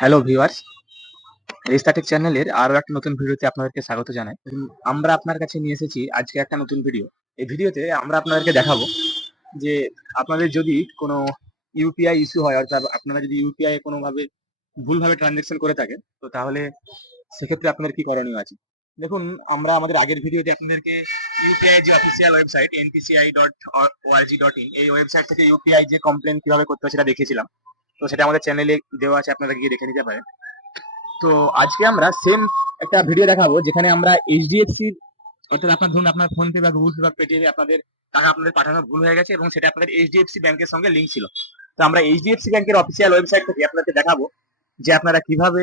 Hello viewers, রিস্তাটেক চ্যানেলের আরো একটা নতুন ভিডিওতে আপনাদেরকে স্বাগত জানাই। আমরা আপনার কাছে নিয়ে এসেছি আজকে একটা নতুন ভিডিও। এই ভিডিওতে আমরা আপনাদেরকে দেখাবো যে আপনাদের যদি কোনো ইউপিআই ইস্যু হয়, অর্থাৎ আপনারা যদি ইউপিআই কোনোভাবে ভুলভাবে ট্রানজাকশন করে থাকেন, তো তাহলে সেক্ষেত্রে আপনাদের কি করণীয় আছে। দেখুন, আমরা আমাদের আগের ভিডিওতে আপনাদেরকে ইউপিআই যে অফিসিয়াল ওয়েবসাইট npci.org.in এই ওয়েবসাইট থেকে ইউপিআই যে কমপ্লেন কিভাবে করতে হয় সেটা দেখিয়েছিলাম। তো সেটা আমাদের চ্যানেলে দেওয়া আছে, আপনারা গিয়ে দেখে নিতে পারেন। তো আজকে আমরা সেম একটা ভিডিও দেখাবো যেখানে আমরা এইচডিএফসি, অর্থাৎ আপনার ধরুন আপনার ফোন পে বা গুগল পে বা পেটিএমে আপনাদের টাকা আপনাদের পাঠানো ভুল হয়ে গেছে এবং সেটা আপনাদের এইচডিএফসি ব্যাংকের সঙ্গে লিঙ্ক ছিল। তো আমরা এইচডিএফসি ব্যাংকের অফিসিয়াল ওয়েবসাইট থেকে আপনাদেরকে দেখাবো যে আপনারা কিভাবে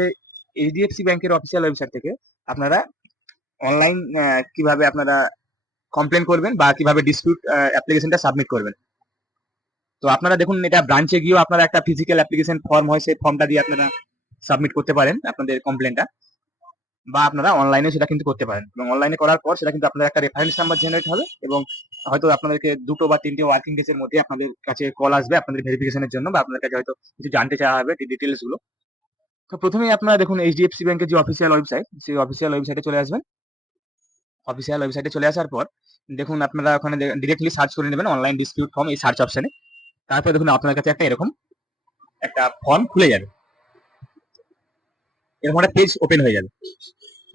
এইচডিএফসি ব্যাংকের অফিসিয়াল ওয়েবসাইট থেকে আপনারা অনলাইন কিভাবে আপনারা কমপ্লেন করবেন বা কিভাবে ডিসপিউট অ্যাপ্লিকেশনটা সাবমিট করবেন। তো আপনারা দেখুন, এটা ব্রাঞ্চে গিয়েও আপনারা একটা ফিজিক্যাল অ্যাপ্লিকেশন ফর্ম হয়, সেই ফর্মটা দিয়ে আপনারা সাবমিট করতে পারেন আপনাদের কমপ্লেনটা, বা আপনারা অনলাইনে সেটা কিন্তু করতে পারেন। এবং অনলাইনে করার পর সেটা কিন্তু আপনার একটা রেফারেন্স নাম্বার জেনারেট হবে এবং হয়তো আপনাদেরকে 2 বা 3টে ওয়ার্কিং ডেজ এর মধ্যে আপনাদের কাছে কল আসবে আপনাদের ভেরিফিকেশনের জন্য, বা আপনাদের কাছে হয়তো কিছু জানতে চাওয়া হবে ডিটেইলস গুলো। তো প্রথমেই আপনারা দেখুন এইচডিএফসি ব্যাংকের যে অফিসিয়াল ওয়েবসাইট, সেই অফিসিয়াল ওয়েবসাইটে চলে আসবেন। অফিসিয়াল ওয়েবসাইটে চলে আসার পর দেখুন আপনারা ওখানে ডিরেক্টলি সার্চ করে নেবেন অনলাইন ডিসপিউট ফর্ম এই সার্চ অপশনে। তারপরে দেখুন আপনার কাছে একটা এরকম একটা ফর্ম খুলে যাবে, এরকম একটা পেজ ওপেন হয়ে যাবে।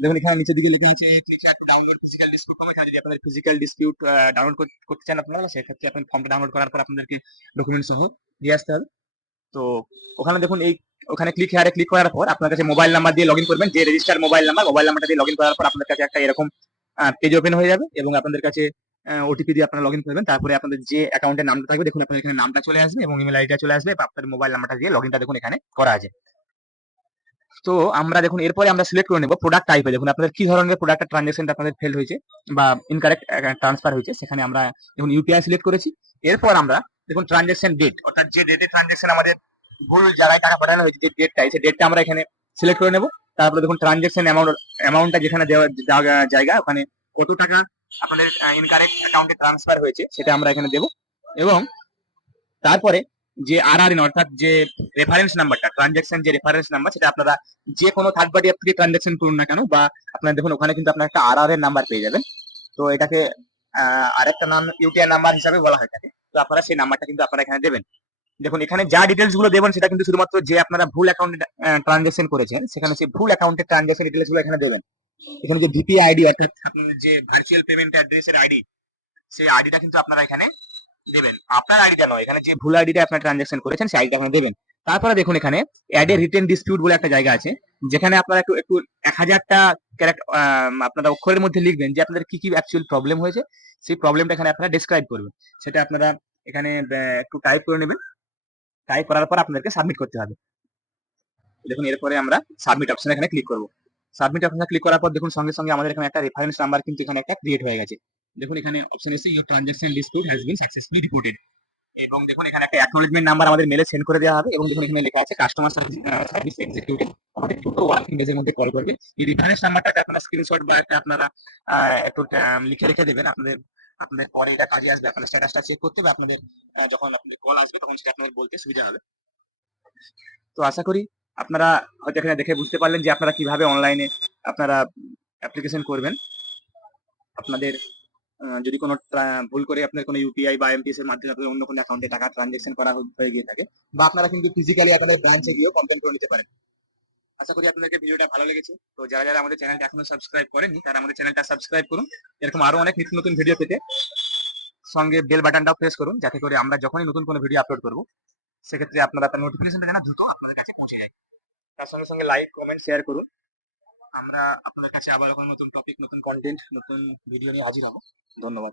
দেখুন এখানে নিচের দিকে লেখা আছে click here to download physical dispute form. এখানে যদি আপনাদের ফিজিক্যাল ডিসপিউট ডাউনলোড করতে চান আপনারা, সেক্ষেত্রে আপনি ফর্মটা ডাউনলোড করার পর আপনাদেরকে ডকুমেন্ট সহ দিয়ে আসতে হবে। তো ওখানে দেখুন ওখানে ক্লিক হিয়ারে ক্লিক করার পর আপনার কাছে মোবাইল নাম্বার দিয়ে লগইন করবেন, যে রেজিস্টার মোবাইল নাম্বারটা দিয়ে লগইন করার পর আপনাদের কাছে একটা এরকম পেজ ওপেন হয়ে যাবে এবং আপনাদের কাছে ওটিপি দিয়ে আপনারা লগইন করবেন। তারপরে আপনাদের যে অ্যাকাউন্টের নামটা থাকবে দেখুন আপনার এখানে নামটা চলে আসবে এবং ইমেল আইডিটা চলে আসবে, বা আপনার মোবাইল নাম্বারটা দিয়ে লগইনটা দেখুন এখানে করা আছে। তো আমরা দেখুন এরপরে আমরা সিলেক্ট করে নেব প্রোডাক্ট টাইপে। দেখুন আপনাদের কি ধরনের প্রোডাক্টের ট্রানজাকশনটা আপনাদের ফেল হয়েছে বা ইনকারেক্ট ট্রান্সফার হয়েছে, সেখানে আমরা দেখুন ইউপিআই সিলেক্ট করেছি। এরপর আমরা দেখুন ট্রানজাকশন ডেট, অর্থাৎ যে ডেটে ট্রানজাকশন আমাদের ভুল জায়গায় টাকা পাঠানো হয়েছে, যে ডেটটা সেই ডেটটা আমরা এখানে সিলেক্ট করে নেব। তারপরে দেখুন ট্রানজাকশন অ্যামাউন্টটা যেখানে দেওয়ার জায়গা, ওখানে কত টাকা আপনাদের ইনকারেক্ট অ্যাকাউন্টে ট্রান্সফার হয়েছে সেটা আমরা এখানে দেব। এবং তারপরে যে আরআরএন, অর্থাৎ যে রেফারেন্স নাম্বারটা, ট্রানজাকশন যে রেফারেন্স নাম্বার, সেটা আপনারা যে কোনো থার্ড পার্টি অ্যাপ থেকে ট্রানজাকশন করুন না কেন, বা আপনারা দেখুন ওখানে কিন্তু আপনার একটা আরআরএন নাম্বার পেয়ে যাবেন। তো এটাকে আরেকটা নাম ইউটিআই নাম্বার হিসাবে বলা হয় থাকে। তো আপনারা সেই নাম্বারটা কিন্তু আপনারা এখানে দেবেন। দেখুন এখানে যা ডিটেলস গুলো দেবেন সেটা কিন্তু শুধুমাত্র যে আপনারা ভুল অ্যাকাউন্টে ট্রানজাকশন করেছেন সেখানে সেই ভুল অ্যাকাউন্টের ট্রানজাকশন ডিটেলস গুলো এখানে দেবেন। এখানে যে ভিপি আইডি, অর্থাৎ আপনাদের যে ভার্চুয়াল পেমেন্ট অ্যাড্রেসের আইডি, সেই আইডিটা কিন্তু আপনারা এখানে দেবেন। আপনার আইডিটা নয়, এখানে যে ভুল আইডিটা আপনার ট্রানজাকশন করেছেন সেই আইডিটা আপনি দেবেন। তারপরে দেখুন এখানে অ্যাড এ রিটেন ডিসপিউট বলে একটা জায়গা আছে, যেখানে আপনারা একটু একটু 1000টা আপনারা অক্ষরের মধ্যে লিখবেন যে আপনাদের কি কি অ্যাকচুয়াল প্রবলেম হয়েছে। সেই প্রবলেমটা এখানে আপনারা ডেসক্রাইব করবেন। সেটা আপনারা এখানে একটু টাইপ করে নেবেন। টাইপ করার পর আপনাদেরকে সাবমিট করতে হবে। দেখুন এরপরে আমরা সাবমিট অপশনে এখানে ক্লিক করব। সাবমিট অপশনে ক্লিক করার পর দেখুন সঙ্গে সঙ্গে আমাদের এখানে একটা রেফারেন্স নাম্বার কিন্তু এখানে একটা ক্রিয়েট হয়ে গেছে। দেখুন এখানে অপশন এসে your transaction dispute has been successfully reported, এবং দেখুন এখানে একটা অ্যাকনোলেজমেন্ট নাম্বার আমাদের মেলে সেন্ড করে দেওয়া হবে। এবং দেখুন এখানে লেখা আছে কাস্টমার সার্ভিস এক্সিকিউটিভ আমাদের 2 ওয়ার্কিং ডেজ এর মধ্যে কল করবে। এই রেফারেন্স নাম্বারটাকে আপনারা স্ক্রিনশট বা একটা আপনারা একটু লিখে রেখে দেবেন। আপনাদের পরে এটা কাজে আসবে, আপনাদের স্ট্যাটাসটা চেক করতে হবে। আপনাদের যখন আপনাদের কল আসবে তখন সেটা আপনাদের বলতে সুবিধা হবে। তো আশা করি আপনারা হয়তো এখানে দেখে বুঝতে পারলেন যে আপনারা কিভাবে অনলাইনে আপনারা অ্যাপ্লিকেশন করবেন। আপনাদের যদি কোনো ভুল করে আপনার কোনো ইউপিআই বা এমপিএস এর মাধ্যমে আপনাদের অন্য কোনো অ্যাকাউন্টে টাকা ট্রানজাকশন করা হয়ে গিয়ে থাকে, বা আপনারা কিন্তু ফিজিক্যালি আপনাদের ব্রাঞ্চে গিয়েও কমপ্লেন করে নিতে পারেন। আশা করি আপনাদেরকে ভিডিওটা ভালো লেগেছে। তো যারা যারা আমাদের চ্যানেলটা এখনো সাবস্ক্রাইব করেননি তারা আমাদের চ্যানেলটা সাবস্ক্রাইব করুন। এরকম আরো অনেক নিত্য নতুন ভিডিও পেতে সঙ্গে বেল বাটনটাও প্রেস করুন, যাতে করে আমরা যখনই নতুন কোনো ভিডিও আপলোড করব সেক্ষেত্রে আপনারা আপনার নোটিফিকেশনটা যেন দ্রুত আপনাদের কাছে পৌঁছে যায়। তার সঙ্গে সঙ্গে লাইক কমেন্ট শেয়ার করুন। আমরা আপনাদের কাছে আবার কোনো নতুন টপিক, নতুন কন্টেন্ট, নতুন ভিডিও নিয়ে হাজির হব। ধন্যবাদ।